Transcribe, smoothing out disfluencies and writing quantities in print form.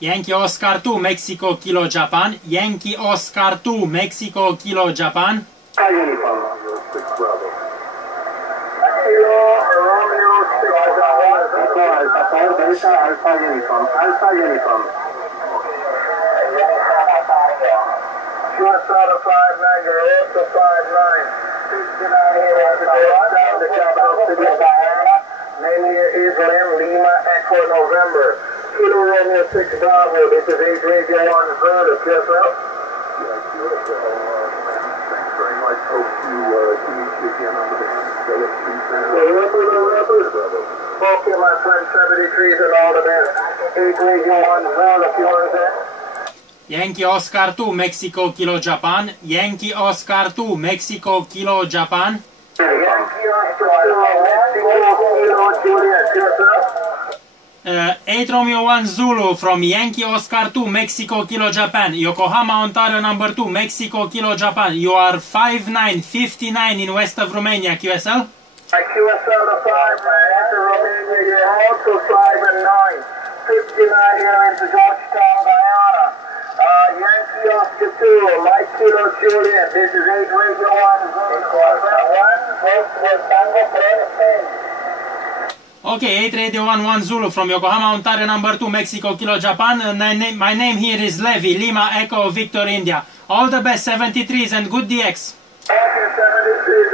Yankee Oscar 2, Mexico, Kilo, Japan. Yankee Oscar 2, Mexico, Kilo, Japan. Name here is Lima Echo November. Kilo Romeo 6 Bravo. This is 8 Radio 1 Zulu. QSL. Thanks very much. Hope to meet you again on the Okay, my friend, 73s and all the best. 8 Radio 1 Zulu. QSL. Yankee Oscar 2, Mexico, Kilo, Japan. Yankee Oscar 2, Mexico, Kilo, Japan. Yankee Oscar 2, Mexico, Kilo, Juliet. QSL. 8 Romeo 1 Zulu from Yankee Oscar 2, Mexico, Kilo, Japan. Yokohama, Ontario, number 2, Mexico, Kilo, Japan. You are 5'9", 59 in west of Romania, QSL? QSL to 5'9", to Romania, you're also 5'9", 59 here into Georgetown, Guyana. Yankee Oscar 2, Mike Kilo Juliet, this is 8 Radio 1 Zulu. Okay, 8 Radio 1 Zulu from Yokohama, Ontario, number 2, Mexico, Kilo, Japan. My name here is Levi, Lima, Echo, Victor, India. All the best, 73s and good DX. Okay, 73s,